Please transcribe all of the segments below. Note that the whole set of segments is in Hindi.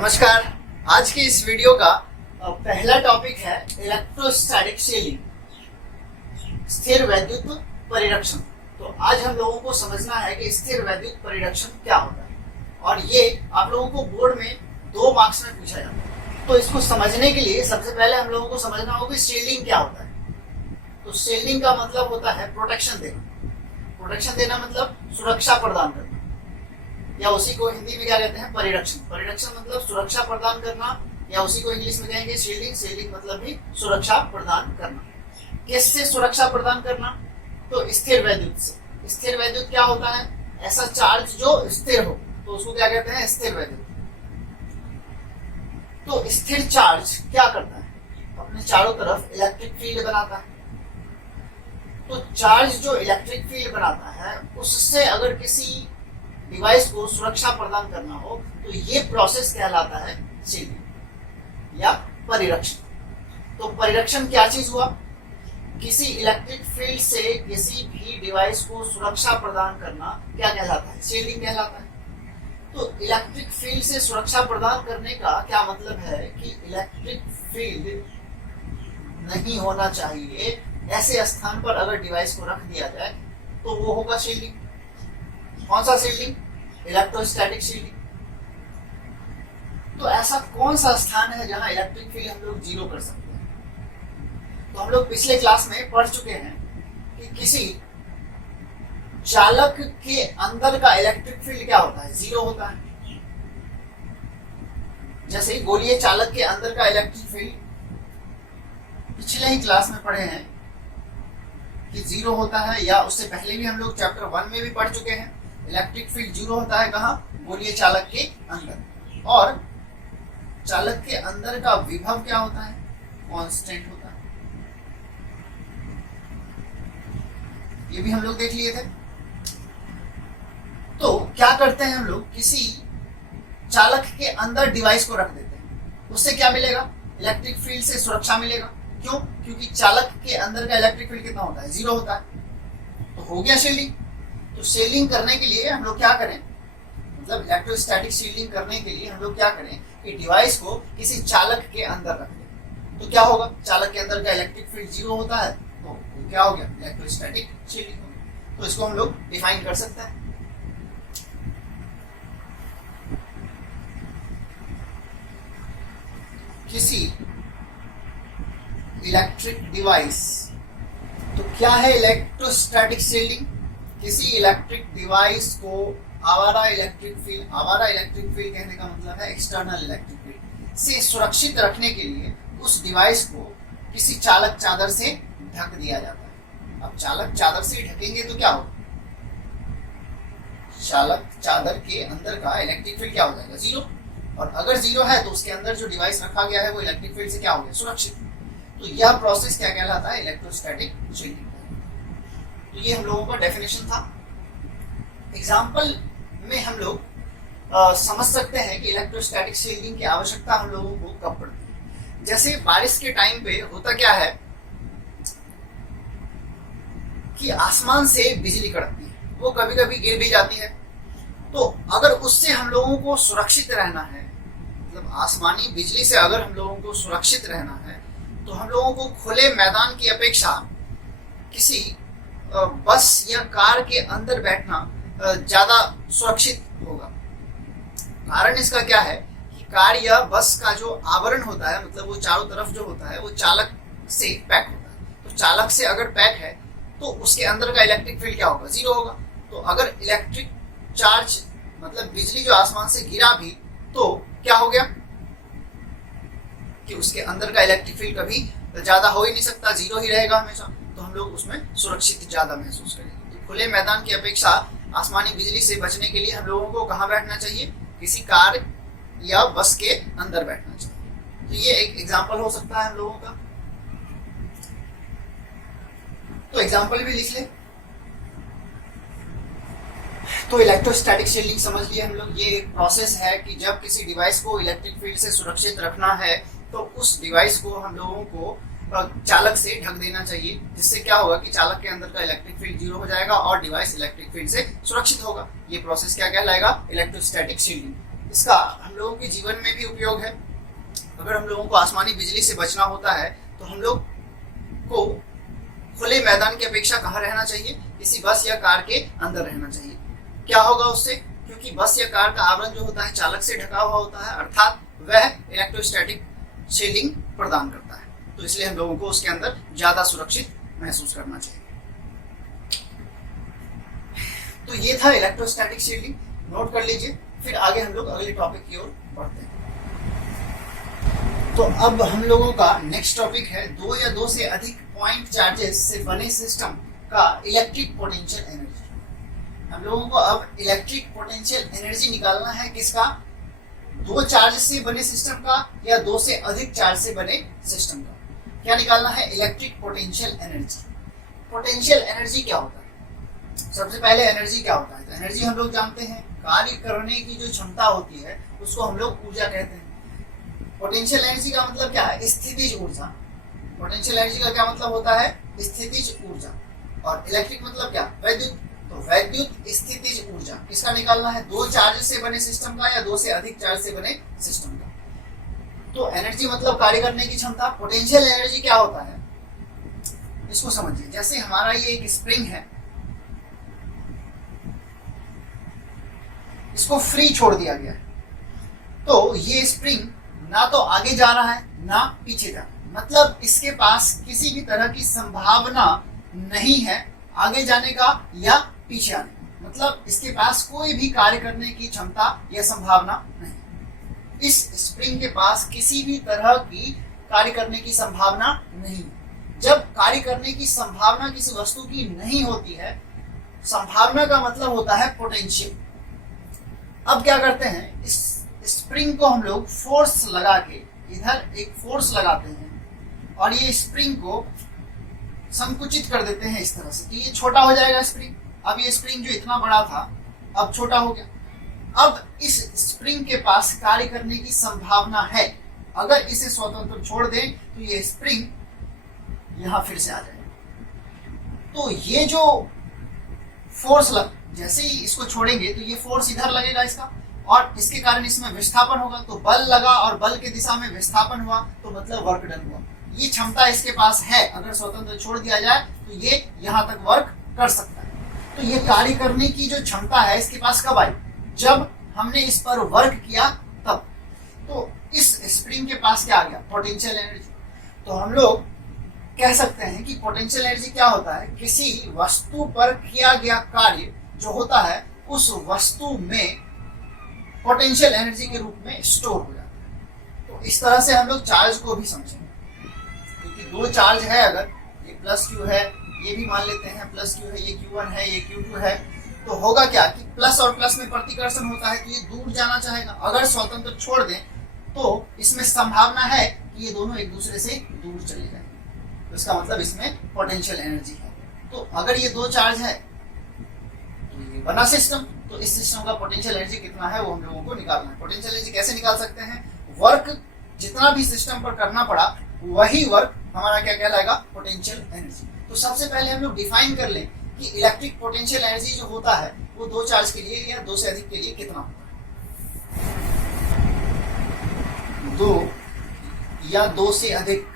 नमस्कार। आज के इस वीडियो का पहला टॉपिक है इलेक्ट्रोस्टैटिक शील्डिंग, स्थिर वैद्युत परिरक्षण। तो आज हम लोगों को समझना है कि स्थिर वैद्युत परिरक्षण क्या होता है, और ये आप लोगों को बोर्ड में 2 मार्क्स में पूछा जाता है। तो इसको समझने के लिए सबसे पहले हम लोगों को समझना होगा कि शील्डिंग क्या होता है। तो शील्डिंग का मतलब होता है प्रोटेक्शन देना। प्रोटेक्शन देना मतलब सुरक्षा प्रदान करना, या उसी को हिंदी में क्या कहते हैं, परिरक्षण। परिरक्षण मतलब सुरक्षा प्रदान करना, या उसी को इंग्लिश में कहेंगे शील्डिंग। शील्डिंग मतलब भी सुरक्षा प्रदान करना। किससे सुरक्षा प्रदान करना? तो स्थिर वैद्युत से। स्थिर वैद्युत क्या होता है? ऐसा चार्ज जो स्थिर हो, तो उसको क्या कहते हैं, स्थिर वैद्युत। तो स्थिर चार्ज क्या करता है? अपने चारों तरफ इलेक्ट्रिक फील्ड बनाता है। तो चार्ज जो इलेक्ट्रिक फील्ड बनाता है, उससे अगर किसी डिवाइस को सुरक्षा प्रदान करना हो तो ये प्रोसेस कहलाता है शील्डिंग या परिरक्षण। तो परिरक्षण क्या चीज हुआ? किसी इलेक्ट्रिक फील्ड से किसी भी डिवाइस को सुरक्षा प्रदान करना क्या कहलाता है? शील्डिंग कहलाता है। तो इलेक्ट्रिक फील्ड से सुरक्षा प्रदान करने का क्या मतलब है कि इलेक्ट्रिक फील्ड नहीं होना चाहिए, ऐसे स्थान पर अगर डिवाइस को रख दिया जाए तो वो होगा शील्डिंग। कौन सा शील्डिंग? Electrostatic shielding. तो ऐसा कौन सा स्थान है जहां इलेक्ट्रिक फील्ड हम लोग जीरो कर सकते हैं? तो हम लोग पिछले क्लास में पढ़ चुके हैं कि किसी चालक के अंदर का इलेक्ट्रिक फील्ड क्या होता है? जीरो होता है। जैसे गोलीय चालक के अंदर का इलेक्ट्रिक फील्ड पिछले ही क्लास में पढ़े हैं कि जीरो होता है, या उससे पहले भी हम लोग चैप्टर 1 में भी पढ़ चुके हैं। इलेक्ट्रिक फील्ड जीरो होता है कहाँ? गोलीय चालक के अंदर। और चालक के अंदर का विभव क्या होता है? कांस्टेंट होता है। ये भी हम लोग देख लिए थे। तो क्या करते हैं हम लोग, किसी चालक के अंदर डिवाइस को रख देते हैं। उससे क्या मिलेगा? इलेक्ट्रिक फील्ड से सुरक्षा मिलेगा। क्यों? क्योंकि चालक के अंदर का इलेक्ट्रिक फील्ड कितना होता है? जीरो होता है। तो हो गया शील्डिंग। तो शील्डिंग करने के लिए हम लोग क्या करें, मतलब इलेक्ट्रोस्टैटिक शील्डिंग करने के लिए हम लोग क्या करें कि डिवाइस को किसी चालक के अंदर रख दें। तो क्या होगा? चालक के अंदर का इलेक्ट्रिक फील्ड जीरो होता है, तो क्या हो गया? इलेक्ट्रोस्टैटिक शील्डिंग हो गया। तो इसको हम लोग डिफाइन कर सकते हैं। किसी इलेक्ट्रिक डिवाइस, तो क्या है इलेक्ट्रोस्टैटिक शील्डिंग? किसी इलेक्ट्रिक डिवाइस को आवारा इलेक्ट्रिक फील्ड कहने का मतलब है एक्सटर्नल इलेक्ट्रिक फील्ड से सुरक्षित रखने के लिए उस डिवाइस को किसी चालक चादर से ढक दिया जाता है। अब चालक चादर से ढकेंगे तो क्या होगा? चालक चादर के अंदर का इलेक्ट्रिक फील्ड क्या हो जाएगा? जीरो। और अगर जीरो है तो उसके अंदर जो डिवाइस रखा गया है वो इलेक्ट्रिक फील्ड से क्या हो गया? सुरक्षित। तो यह प्रोसेस क्या कहलाता है? Electrostatic shielding. तो ये हम लोगों का डेफिनेशन था। एग्जाम्पल में हम लोग समझ सकते हैं कि इलेक्ट्रोस्टैटिक शील्डिंग की आवश्यकता हम लोगों को कब पड़ती है। जैसे बारिश के टाइम पे होता क्या है कि आसमान से बिजली कड़कती है, वो कभी कभी गिर भी जाती है। तो अगर उससे हम लोगों को सुरक्षित रहना है, मतलब आसमानी बिजली से अगर हम लोगों को सुरक्षित रहना है, तो हम लोगों को खुले मैदान की अपेक्षा किसी बस या कार के अंदर बैठना ज्यादा सुरक्षित होगा। कारण इसका क्या है कि कार या बस का जो आवरण होता है, मतलब वो चारों तरफ जो होता है, वो चालक से पैक होता है। तो चालक से अगर पैक है तो उसके अंदर का इलेक्ट्रिक फील्ड क्या होगा? जीरो होगा। तो अगर इलेक्ट्रिक चार्ज मतलब बिजली जो आसमान से गिरा भी तो क्या हो गया कि उसके अंदर का इलेक्ट्रिक फील्ड कभी ज्यादा हो ही नहीं सकता, जीरो ही रहेगा हमेशा। तो हम लोग उसमें सुरक्षित ज्यादा महसूस करेंगे। तो खुले मैदान की अपेक्षा आसमानी बिजली से बचने के लिए हम लोगों को कहाँ बैठना चाहिए? किसी कार या बस के अंदर बैठना चाहिए। तो ये एक एग्जाम्पल हो सकता है हम लोगों का। तो एग्जाम्पल भी लिख ले। तो इलेक्ट्रोस्टैटिक शील्डिंग समझ लिए हम लोग। ये एक प्रोसेस है कि जब किसी डिवाइस को इलेक्ट्रिक फील्ड से सुरक्षित रखना है तो उस डिवाइस को हम लोगों को चालक से ढक देना चाहिए, जिससे क्या होगा कि चालक के अंदर का इलेक्ट्रिक फील्ड जीरो हो जाएगा और डिवाइस इलेक्ट्रिक फील्ड से सुरक्षित होगा। ये प्रोसेस क्या कहलाएगा? Electrostatic shielding. इसका हम लोगों के जीवन में भी उपयोग है। अगर हम लोगों को आसमानी बिजली से बचना होता है तो हम लोग को खुले मैदान की अपेक्षा कहाँ रहना चाहिए? किसी बस या कार के अंदर रहना चाहिए। क्या होगा उससे? क्योंकि बस या कार का आवरण जो होता है चालक से ढका हुआ होता है, अर्थात वह इलेक्ट्रोस्टैटिक शील्डिंग प्रदान करता है। तो इसलिए हम लोगों को उसके अंदर ज्यादा सुरक्षित महसूस करना चाहिए। तो ये था इलेक्ट्रोस्टैटिक शील्डिंग, नोट कर लीजिए। फिर आगे हम लोग अगले टॉपिक की ओर बढ़ते हैं। तो अब हम लोगों का नेक्स्ट टॉपिक है दो या दो से अधिक पॉइंट चार्जेस से बने सिस्टम का इलेक्ट्रिक पोटेंशियल एनर्जी। हम लोगों को अब इलेक्ट्रिक पोटेंशियल एनर्जी निकालना है किसका? दो चार्ज से बने सिस्टम का या दो से अधिक चार्ज से बने सिस्टम का। क्या निकालना है? Electric potential energy. Potential energy क्या होता है? सबसे पहले एनर्जी क्या होता है? तो एनर्जी हम लोग जानते हैं, कार्य करने की जो क्षमता होती है उसको हम लोग ऊर्जा कहते हैं। पोटेंशियल एनर्जी का मतलब क्या है? स्थितिज ऊर्जा। पोटेंशियल एनर्जी का क्या मतलब होता है? स्थितिज ऊर्जा। और इलेक्ट्रिक मतलब क्या? वैद्युत। तो वैद्युत स्थितिज ऊर्जा किसका निकालना है? दो चार्ज से बने सिस्टम का या दो से अधिक चार्ज से बने सिस्टम का। तो एनर्जी मतलब कार्य करने की क्षमता। पोटेंशियल एनर्जी क्या होता है इसको समझिए। जैसे हमारा ये एक स्प्रिंग है, इसको फ्री छोड़ दिया गया है, तो ये स्प्रिंग ना तो आगे जा रहा है ना पीछे जा रहा है, मतलब इसके पास किसी भी तरह की संभावना नहीं है आगे जाने का या पीछे आने का। मतलब इसके पास कोई भी कार्य करने की क्षमता या संभावना नहीं। इस स्प्रिंग के पास किसी भी तरह की कार्य करने की संभावना नहीं। जब कार्य करने की संभावना किसी वस्तु की नहीं होती है, संभावना का मतलब होता है पोटेंशियल। अब क्या करते हैं, इस स्प्रिंग को हम लोग फोर्स लगा के इधर एक फोर्स लगाते हैं और ये स्प्रिंग को संकुचित कर देते हैं इस तरह से। तो ये छोटा हो जाएगा स्प्रिंग। अब ये स्प्रिंग जो इतना बड़ा था अब छोटा हो गया। अब इस स्प्रिंग के पास कार्य करने की संभावना है। अगर इसे स्वतंत्र छोड़ दें तो ये स्प्रिंग यहां फिर से आ जाएगा। तो ये जो फोर्स जैसे ही इसको छोड़ेंगे तो ये फोर्स इधर लगेगा इसका, और इसके कारण इसमें विस्थापन होगा। तो बल लगा और बल के दिशा में विस्थापन हुआ, तो मतलब वर्क डन हुआ। ये क्षमता इसके पास है, अगर स्वतंत्र छोड़ दिया जाए तो ये यहां तक वर्क कर सकता है। तो ये कार्य करने की जो क्षमता है इसके पास कब आई? जब हमने इस पर वर्क किया तब। तो इस स्प्रिंग के पास क्या आ गया? Potential energy. तो हम लोग कह सकते हैं कि पोटेंशियल एनर्जी क्या होता है? किसी वस्तु पर किया गया कार्य जो होता है उस वस्तु में पोटेंशियल एनर्जी के रूप में स्टोर हो जाता है। तो इस तरह से हम लोग चार्ज को भी समझेंगे, क्योंकि दो चार्ज है, अगर ये प्लस क्यू है, ये भी मान लेते हैं प्लस क्यू है, ये Q1 है, ये Q2 है, तो होगा क्या कि प्लस और प्लस में प्रतिकर्षण होता है, तो ये दूर जाना चाहेगा। अगर स्वतंत्र छोड़ दें तो इसमें संभावना है कि ये दोनों एक दूसरे से दूर चले जाएंगे। तो इसका मतलब इसमें पोटेंशियल एनर्जी है। तो अगर ये दो चार्ज है तो ये बना सिस्टम, तो इस सिस्टम का पोटेंशियल एनर्जी कितना है वो हम लोगों को निकालना है। पोटेंशियल एनर्जी कैसे निकाल सकते हैं? वर्क जितना भी सिस्टम पर करना पड़ा वही वर्क हमारा क्या कहलाएगा? Potential energy. तो सबसे पहले हम लोग डिफाइन कर लें कि इलेक्ट्रिक पोटेंशियल एनर्जी जो होता है वो दो चार्ज के लिए या दो से अधिक के लिए कितना होता है। दो या दो से अधिक,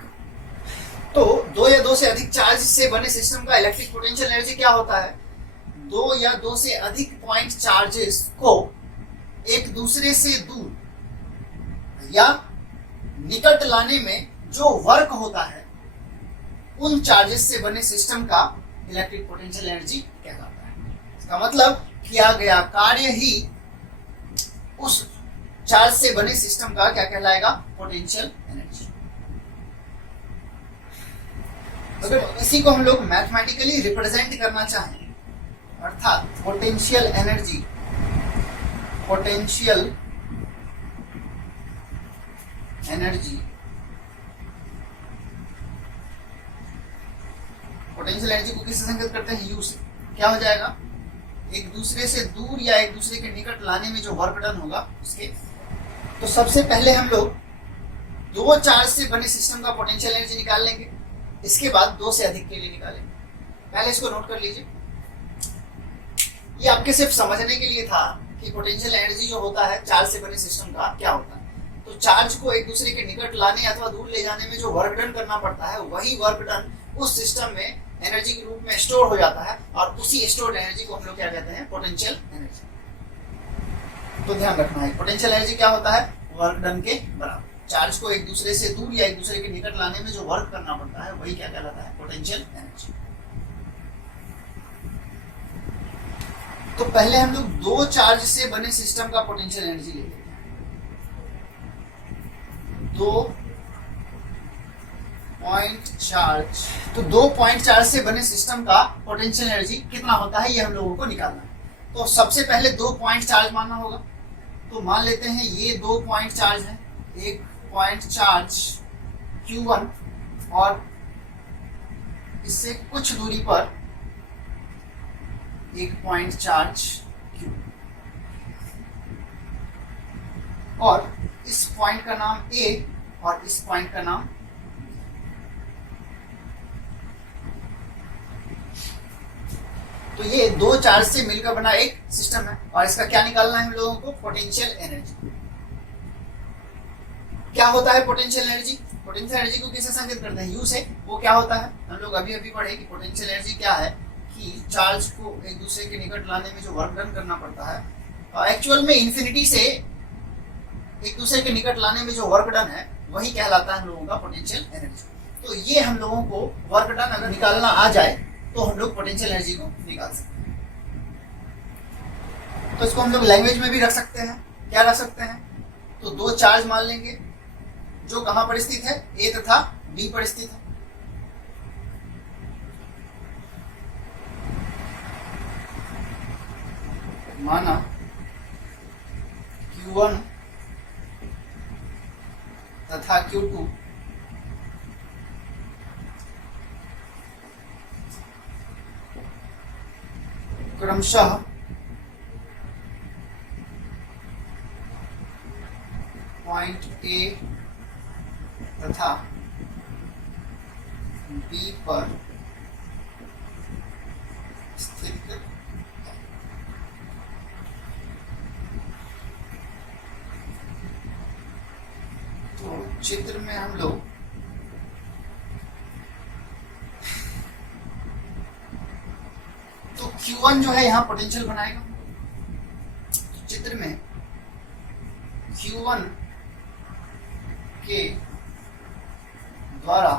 तो दो या दो से अधिक चार्ज से बने सिस्टम का इलेक्ट्रिक पोटेंशियल एनर्जी क्या होता है? दो या दो से अधिक पॉइंट चार्जेस को एक दूसरे से दूर या निकट लाने में जो वर्क होता है उन चार्जेस से बने सिस्टम का इलेक्ट्रिक पोटेंशियल एनर्जी कहलाता है। इसका मतलब किया गया कार्य ही उस चार्ज से बने सिस्टम का क्या कहलाएगा? Potential energy. अगर इसी को हम लोग मैथमेटिकली रिप्रेजेंट करना चाहें, अर्थात potential energy, potential energy, potential energy को किससे संकेत करते हैं? यू से। क्या हो जाएगा? एक दूसरे से दूर या एक दूसरे के निकट लाने में जो वर्क डन होगा उसके। तो सबसे पहले हम लोग दो चार्ज से बने सिस्टम का पोटेंशियल एनर्जी निकाल लेंगे, इसके बाद दो से अधिक के लिए निकालेंगे। पहले इसको नोट कर लीजिए। ये आपके सिर्फ समझने के लिए था कि पोटेंशियल एनर्जी जो होता है चार्ज से बने सिस्टम का क्या होता है। तो चार्ज को एक दूसरे के निकट लाने अथवा दूर ले जाने में जो वर्क डन करना पड़ता है, वही वर्क डन उस सिस्टम में एनर्जी के रूप में स्टोर हो जाता है, और उसी स्टोर्ड एनर्जी को हम लोग क्या कहते हैं, पोटेंशियल एनर्जी। तो ध्यान रखना है, पोटेंशियल एनर्जी क्या होता है, वर्क डन के बराबर। चार्ज को एक दूसरे से दूर या एक दूसरे के निकट लाने में जो वर्क करना पड़ता है, वही क्या कहलाता है, पोटेंशियल एनर्जी। तो पहले हम लोग दो चार्ज से बने सिस्टम का पोटेंशियल एनर्जी ले लेते हैं। दो पॉइंट चार्ज, तो 2 पॉइंट चार्ज से बने सिस्टम का पोटेंशियल एनर्जी कितना होता है, ये हम लोगों को निकालना है। तो सबसे पहले 2 पॉइंट चार्ज मानना होगा। तो मान लेते हैं ये 2 पॉइंट चार्ज है, एक पॉइंट चार्ज Q1 और इससे कुछ दूरी पर एक पॉइंट चार्ज Q, और इस पॉइंट का नाम A और इस पॉइंट का नाम। तो ये 2 चार्ज से मिलकर बना एक सिस्टम है, और इसका क्या निकालना है हम लोगों को, पोटेंशियल एनर्जी। क्या होता है पोटेंशियल एनर्जी, पोटेंशियल एनर्जी को किससे संकेत करते हैं, U से। वो क्या होता है, हम लोग अभी अभी पढ़े कि पोटेंशियल एनर्जी क्या है, कि चार्ज को एक दूसरे के निकट लाने में जो वर्क डन करना पड़ता है, एक्चुअल में इंफिनिटी से एक दूसरे के निकट लाने में जो वर्क डन है, वही कहलाता है हम लोगों का पोटेंशियल एनर्जी। तो ये हम लोगों को वर्क डन अगर निकालना आ जाए तो हम लोग पोटेंशियल एनर्जी को निकाल सकते हैं। तो इसको हम लोग लैंग्वेज में भी रख सकते हैं। क्या रख सकते हैं, तो 2 चार्ज मान लेंगे जो कहां पर स्थित है, A तथा B पर स्थित है। माना Q1 तथा Q2 क्रमशः पॉइंट A तथा B पर स्थित है। तो चित्र में हम लोग तो Q1 जो है यहां पोटेंशियल बनाएगा। तो चित्र में Q1 के द्वारा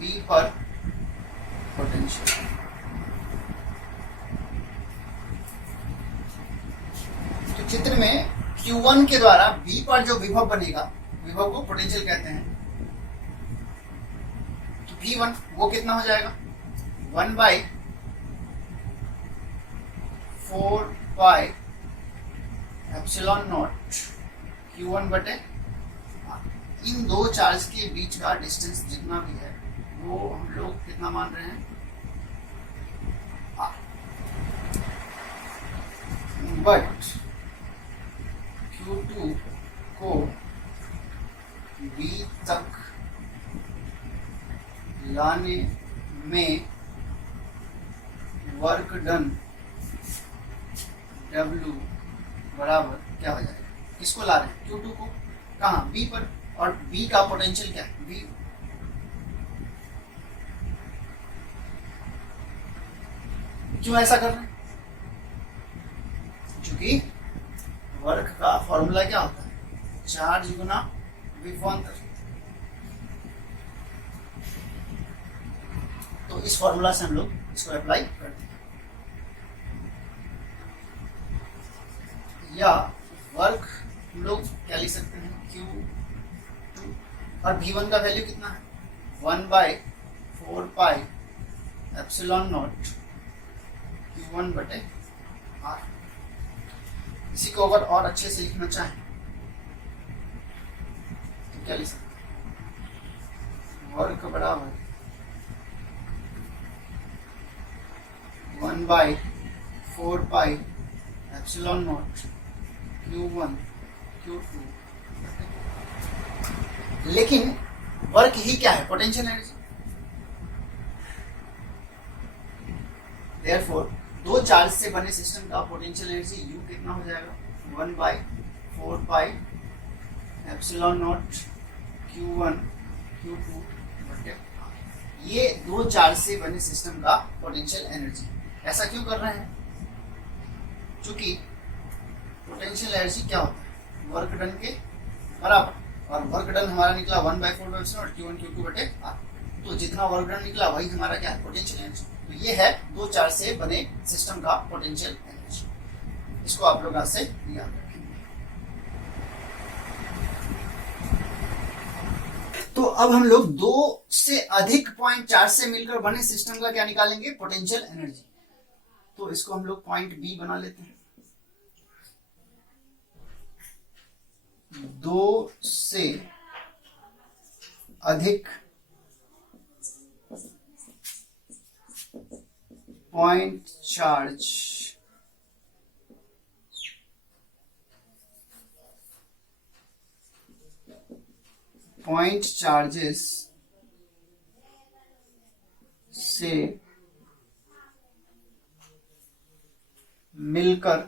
B पर पोटेंशियल, तो चित्र में Q1 के द्वारा B पर जो विभव बनेगा, विभव को पोटेंशियल कहते हैं। तो V1 वो कितना हो जाएगा, 1/4 पाई एप्सिलॉन नॉट Q1 बटे R। इन 2 चार्ज के बीच का डिस्टेंस जितना भी है, वो हम लोग कितना मान रहे हैं, R। बट Q2 को B तक लाने में वर्क डन W बराबर क्या हो जाएगा, किसको ला रहे हैं, Q2 को, कहाँ, B पर, और B का पोटेंशियल क्या है, V। क्यों ऐसा कर रहे हैं, क्योंकि वर्क का फॉर्मूला क्या होता है, चार्ज गुना विभवांतर। तो इस फॉर्मूला से हम लोग इसको अप्लाई करते हैं। या वर्क हम लोग क्या लिख सकते हैं, Q2, और V1 का वैल्यू कितना है, 1/4 पाई एप्सिलॉन नॉट Q1 बटे R। इसी को अगर और अच्छे से लिखना चाहें तो क्या लिख सकते हैं, वर्क बराबर 1/4 pi epsilon not Q1 Q2। लेकिन वर्क ही क्या है, पोटेंशियल एनर्जी। देयरफॉर दो चार्ज से बने सिस्टम का पोटेंशियल एनर्जी यू कितना हो जाएगा, 1/4 एप्सिलॉन नॉट Q1 Q2 बटे R। ये दो चार्ज से बने सिस्टम का पोटेंशियल एनर्जी। ऐसा क्यों कर रहे हैं? क्योंकि पोटेंशियल एनर्जी क्या होता है, वर्क डन के बराबर, और वर्क डन हमारा निकला 1/4 एप्सिलॉन Q1 Q2 बटे R। तो जितना वर्क डन निकला वही हमारा क्या है, पोटेंशियल एनर्जी। तो ये है दो चार्ज से बने सिस्टम का पोटेंशियल एनर्जी। इसको आप लोग आज से याद रखेंगे। तो अब हम लोग दो से अधिक पॉइंट चार्ज से मिलकर बने सिस्टम का क्या निकालेंगे, पोटेंशियल एनर्जी। तो इसको हम लोग पॉइंट बी बना लेते हैं। दो से अधिक पॉइंट चार्जेस से मिलकर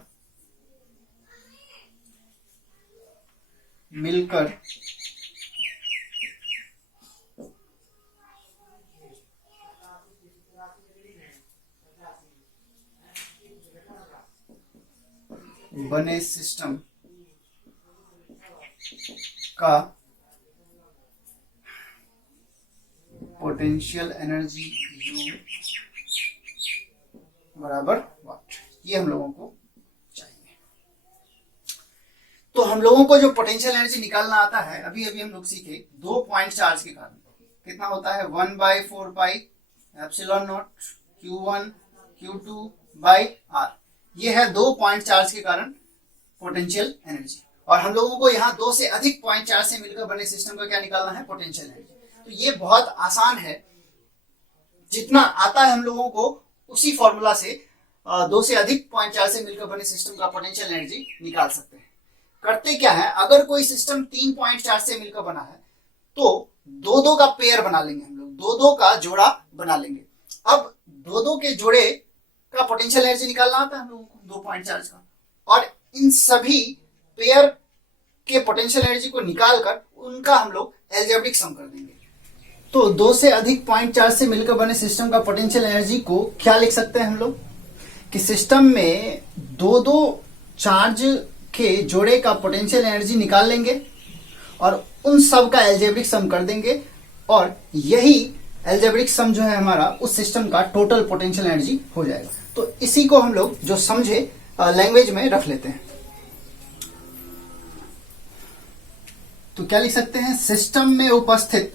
बने सिस्टम का पोटेंशियल एनर्जी U बराबर व्हाट, ये हम लोगों को चाहिए। तो हम लोगों को जो पोटेंशियल एनर्जी निकालना आता है, अभी अभी हम लोग सीखे, दो पॉइंट चार्ज के कारण कितना होता है, 1/4 epsilon not Q1 Q2 R। ये है दो पॉइंट चार्ज के कारण पोटेंशियल एनर्जी। और हम लोगों को यहाँ दो से अधिक पॉइंट चार्ज से मिलकर बने सिस्टम का क्या निकालना है, पोटेंशियल एनर्जी। तो ये बहुत आसान है, जितना आता है हम लोगों को उसी फॉर्मूला से दो से अधिक पॉइंट चार्ज से मिलकर बने सिस्टम का पोटेंशियल एनर्जी निकाल सकते हैं। करते क्या है, अगर कोई सिस्टम 3 पॉइंट चार्ज से मिलकर बना है तो दो दो का पेयर बना लेंगे हम लोग, दो दो का जोड़ा बना लेंगे। अब दो दो के जोड़े का पोटेंशियल एनर्जी निकालना आता है हम लोगों को, दो पॉइंट चार्ज का, और इन सभी पेयर के पोटेंशियल एनर्जी को निकालकर उनका हम लोग एल्जेब्रिक सम कर देंगे। तो दो से अधिक पॉइंट चार्ज से मिलकर बने सिस्टम का पोटेंशियल एनर्जी को क्या लिख सकते हैं हम लोग, कि सिस्टम में दो दो चार्ज के जोड़े का पोटेंशियल एनर्जी निकाल लेंगे और उन सब का एल्जेब्रिक सम कर देंगे, और यही एल्जेब्रिक सम जो है हमारा उस सिस्टम का टोटल पोटेंशियल एनर्जी हो जाएगा। तो इसी को हम लोग जो समझे लैंग्वेज में रख लेते हैं। तो क्या लिख सकते हैं, सिस्टम में उपस्थित,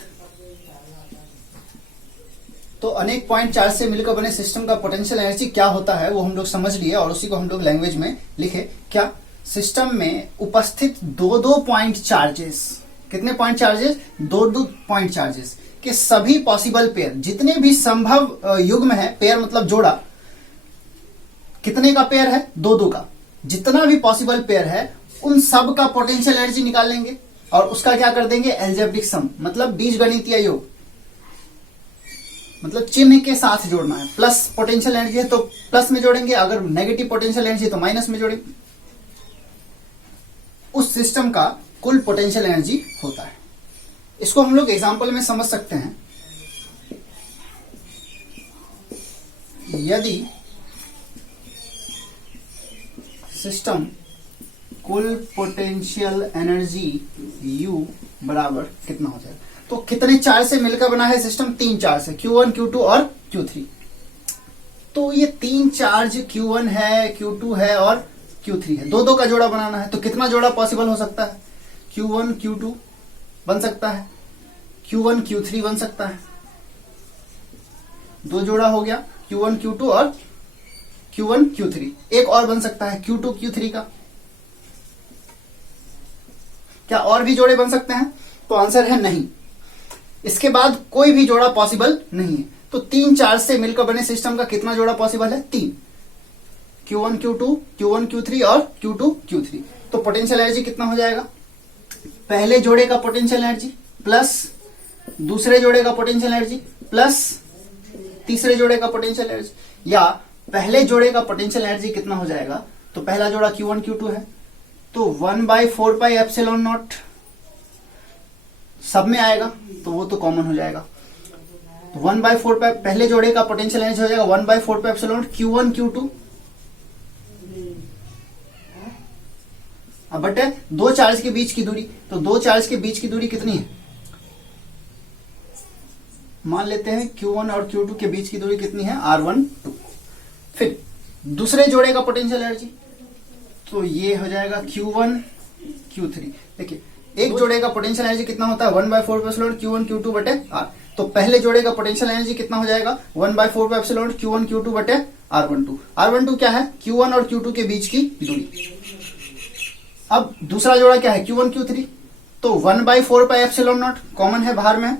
तो अनेक पॉइंट चार्ज से मिलकर बने सिस्टम का पोटेंशियल एनर्जी क्या होता है वो हम लोग समझ लिए, और उसी को हम लोग लैंग्वेज में लिखे। क्या, सिस्टम में उपस्थित दो दो पॉइंट चार्जेस, कितने पॉइंट चार्जेस, दो दो पॉइंट चार्जेस के सभी पॉसिबल पेयर, जितने भी संभव युग्म है, पेयर मतलब जोड़ा, कितने का पेयर है, दो दो का, जितना भी पॉसिबल पेयर है उन सब का पोटेंशियल एनर्जी निकाल लेंगे और उसका क्या कर देंगे, एल्जेब्रिक सम, मतलब बीजगणितीय योग, मतलब चिन्ह के साथ जोड़ना है। प्लस पोटेंशियल एनर्जी है तो प्लस में जोड़ेंगे, अगर नेगेटिव पोटेंशियल एनर्जी है तो माइनस में जोड़ेंगे। उस सिस्टम का कुल पोटेंशियल एनर्जी होता है। इसको हम लोग एग्जांपल में समझ सकते हैं। यदि सिस्टम कुल पोटेंशियल एनर्जी U बराबर कितना हो जाएगा, तो कितने चार्ज से मिलकर बना है सिस्टम, 3 चार्ज से, Q1 Q2 और Q3। तो ये 3 चार्ज Q1 है, Q2 है और Q3 है, दो दो का जोड़ा बनाना है। तो कितना जोड़ा पॉसिबल हो सकता है, Q1 Q2 बन सकता है, Q1 Q3 बन सकता है, दो जोड़ा हो गया, Q1 Q2 और Q1 Q3। एक और बन सकता है Q2 Q3 का। क्या और भी जोड़े बन सकते हैं, तो आंसर है नहीं। इसके बाद कोई भी जोड़ा पॉसिबल नहीं है। तो 3 चार्ज से मिलकर बने सिस्टम का कितना जोड़ा पॉसिबल है, 3, Q1 Q2 Q1 Q3 और Q2 Q3। तो पोटेंशियल एनर्जी कितना हो जाएगा, पहले जोड़े का पोटेंशियल एनर्जी प्लस दूसरे जोड़े का पोटेंशियल एनर्जी प्लस तीसरे जोड़े का पोटेंशियल एनर्जी, या पहले जोड़े का पोटेंशियल एनर्जी कितना हो जाएगा, तो पहला जोड़ा Q1 Q2 है, तो 1/4πε0 सब में आएगा, तो वो तो कॉमन हो जाएगा। तो 1/4π पहले जोड़े का पोटेंशियल एनर्जी हो जाएगा 1/4πε0 Q1 Q2, अब बटे दो चार्ज के बीच की दूरी, तो दो चार्ज के बीच की दूरी कितनी है, मान लेते हैं Q1 और Q2 के बीच की दूरी कितनी है, R12। फिर दूसरे जोड़े का पोटेंशियल एनर्जी, तो ये हो जाएगा Q1 Q3। देखिए एक जोड़े का पोटेंशियल एनर्जी कितना होता है 1/4πε0 Q1 Q2 बटे R, तो पहले जोड़े का पोटेंशियल एनर्जी कितना हो जाएगा 1/4πε0 Q1 Q2 बटे R12। R12 क्या है, Q1 और Q2 के बीच की दूरी। अब दूसरा जोड़ा क्या है Q1 Q3, तो 1/4πε0 कॉमन है बाहर में,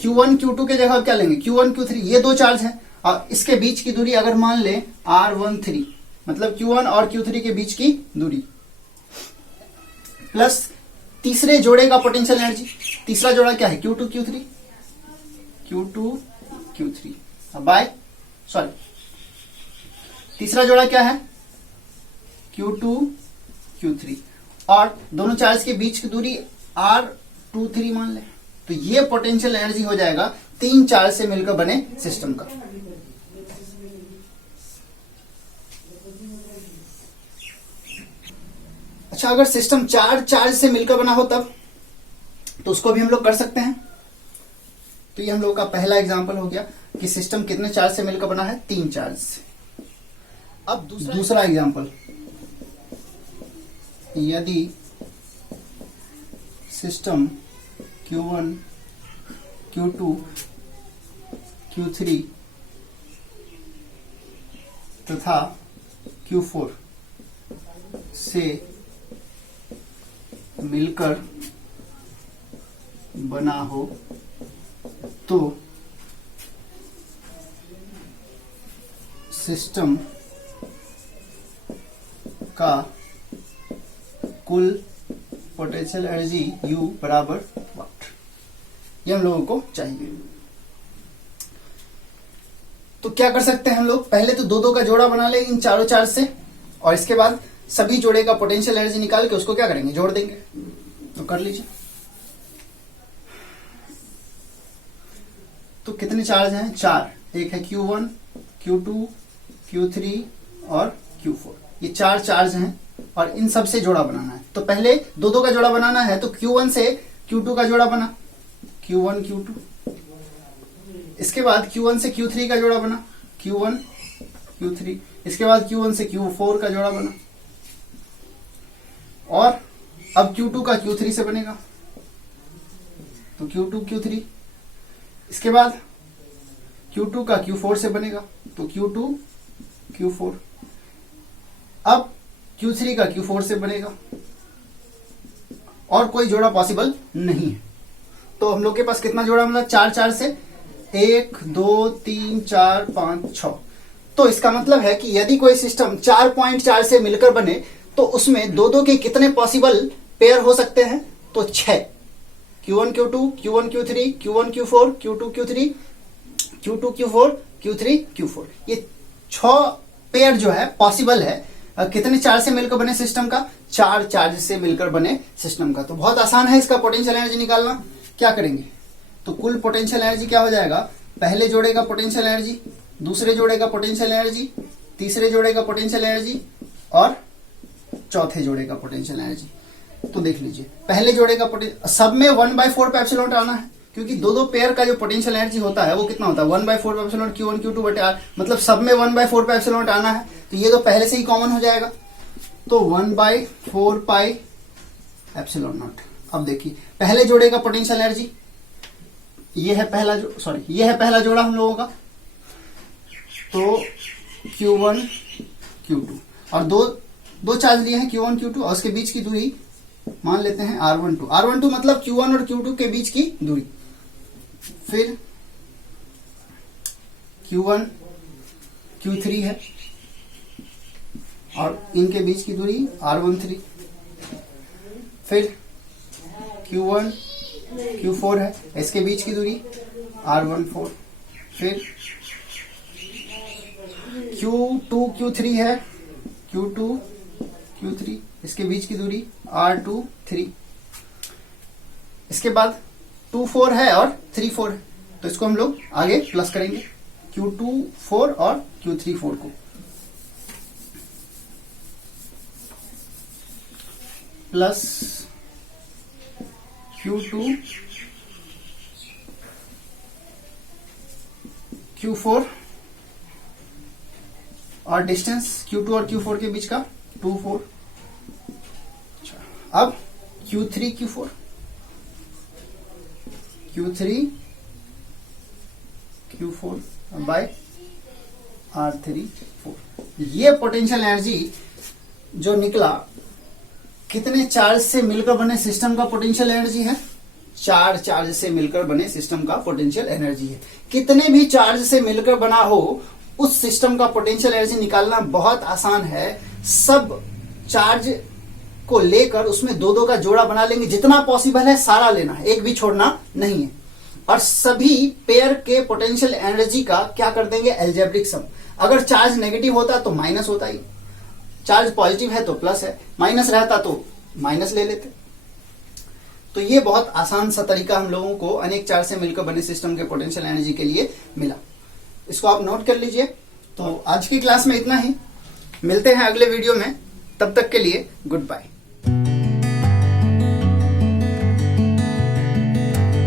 Q1 Q2 के जगह क्या लेंगे Q1 Q3, ये दो चार्ज है और इसके बीच की दूरी अगर मान ले R13, मतलब Q1 और Q3 के बीच की दूरी, प्लस तीसरे जोड़े का पोटेंशियल एनर्जी, तीसरा जोड़ा क्या है Q2 Q3 बाय सॉरी तीसरा जोड़ा क्या है Q2 Q3 और दोनों चार्ज के बीच की दूरी R23 मान ले, तो ये पोटेंशियल एनर्जी हो जाएगा तीन चार्ज से मिलकर बने सिस्टम का। अच्छा, अगर सिस्टम चार चार्ज से मिलकर बना हो तब, तो उसको भी हम लोग कर सकते हैं। तो ये हम लोग का पहला एग्जांपल हो गया कि सिस्टम कितने चार्ज से मिलकर बना है, तीन चार्ज से। अब दूसरा एग्जांपल, यदि सिस्टम Q1 Q2 Q3 तथा Q4 से मिलकर बना हो तो सिस्टम का कुल पोटेंशियल एनर्जी U बराबर वाट, ये हम लोगों को चाहिए। तो क्या कर सकते हैं हम लोग, पहले तो दो दो का जोड़ा बना ले इन चारों चार्ज से, और इसके बाद सभी जोड़े का पोटेंशियल एनर्जी निकाल के उसको क्या करेंगे, जोड़ देंगे। तो कर लीजिए। तो कितने चार्ज हैं, चार, एक है Q1 Q2 Q3 और Q4, ये चार चार्ज हैं और इन सब से जोड़ा बनाना है। तो पहले दो दो का जोड़ा बनाना है, तो Q1 से Q2 का जोड़ा बना, Q1 Q2, इसके बाद Q1 से Q3 का जोड़ा बना, Q1 Q3, इसके बाद Q1 से Q4 का जोड़ा बना, और अब Q2 का Q3 से बनेगा, तो Q2 Q3, इसके बाद Q2 का Q4 से बनेगा, तो Q2 Q4, अब Q3 का Q4 से बनेगा, और कोई जोड़ा पॉसिबल नहीं है। तो हम लोग के पास कितना जोड़ा मतलब, चार चार से 1 2 3 4 5 6। तो इसका मतलब है कि यदि कोई सिस्टम 4.4 से मिलकर बने तो उसमें दो दो के कितने पॉसिबल पेयर हो सकते हैं, तो 6, Q1 Q2 Q1 Q3 Q1 Q4 Q2 Q3 Q2 Q4 Q3 Q4, ये 6 पेयर जो है पॉसिबल है। कितने चार्ज से मिलकर बने सिस्टम का, चार चार्ज से मिलकर बने सिस्टम का। तो बहुत आसान है इसका पोटेंशियल एनर्जी निकालना। क्या करेंगे, तो कुल पोटेंशियल एनर्जी क्या हो जाएगा, पहले जोड़े का पोटेंशियल एनर्जी, दूसरे जोड़े का पोटेंशियल एनर्जी, तीसरे जोड़े का पोटेंशियल एनर्जी और चौथे जोड़े का पोटेंशियल एनर्जी। तो देख लीजिए, पहले जोड़े का सब में 1/4πε0 आना है, क्योंकि दो दो पेयर का जो पोटेंशियल एनर्जी होता है वो कितना होता है 1/4πε0 Q1 Q2 बटे R, मतलब सब में 1/4πε0 आना है। तो ये तो पहले से ही कॉमन हो जाएगा, तो 1/4πε0। अब देखिए पहले जोड़े का पोटेंशियल एनर्जी, ये है पहला जोड़ा हम लोगों का, तो Q1 Q2, और दो चार्ज लिए हैं Q1 Q2 और उसके बीच की दूरी मान लेते हैं R12 मतलब Q1 और Q2 के बीच की दूरी। फिर Q1 Q3 है और इनके बीच की दूरी R13। फिर Q1 Q4 है, इसके बीच की दूरी R14। फिर Q2 Q3 है, Q2 Q3, इसके बीच की दूरी R2 3, इसके बाद 2 4 है और 3 4 है, तो इसको हम लोग आगे प्लस करेंगे, Q2 4 और Q3 4 को प्लस Q2 Q4 और डिस्टेंस Q2 और Q4 के बीच का 2 4। अब Q3 Q4, Q3 Q4 bye R3 4। ये पोटेंशियल एनर्जी जो निकला कितने चार्ज से मिलकर बने सिस्टम का पोटेंशियल एनर्जी है? 4 चार्ज से मिलकर बने सिस्टम का पोटेंशियल एनर्जी है। कितने भी चार्ज से मिलकर बना हो उस सिस्टम का पोटेंशियल एनर्जी निकालना बहुत आसान है। सब चार्ज को लेकर उसमें दो दो का जोड़ा बना लेंगे, जितना पॉसिबल है सारा लेना है, एक भी छोड़ना नहीं है, और सभी पेयर के पोटेंशियल एनर्जी का क्या कर देंगे? Algebraic sum. अगर चार्ज नेगेटिव होता तो माइनस होता ही, चार्ज पॉजिटिव है तो प्लस है, माइनस रहता तो माइनस ले लेते। तो ये बहुत आसान सा तरीका हम लोगों को अनेक चार्ज से मिलकर बने सिस्टम के पोटेंशियल एनर्जी के लिए मिला। इसको आप नोट कर लीजिए। तो आज की क्लास में इतना ही, मिलते हैं अगले वीडियो में, तब तक के लिए गुड बाय।